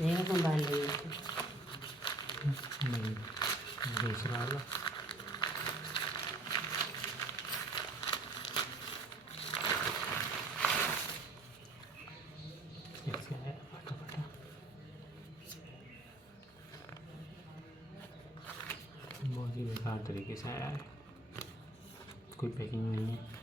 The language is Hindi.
ये संभाल लेंगे। नहीं, दूसरा वाला कैसे आया फटाफट। बहुत ही बेकार तरीके से आया है, कोई पैकिंग नहीं है।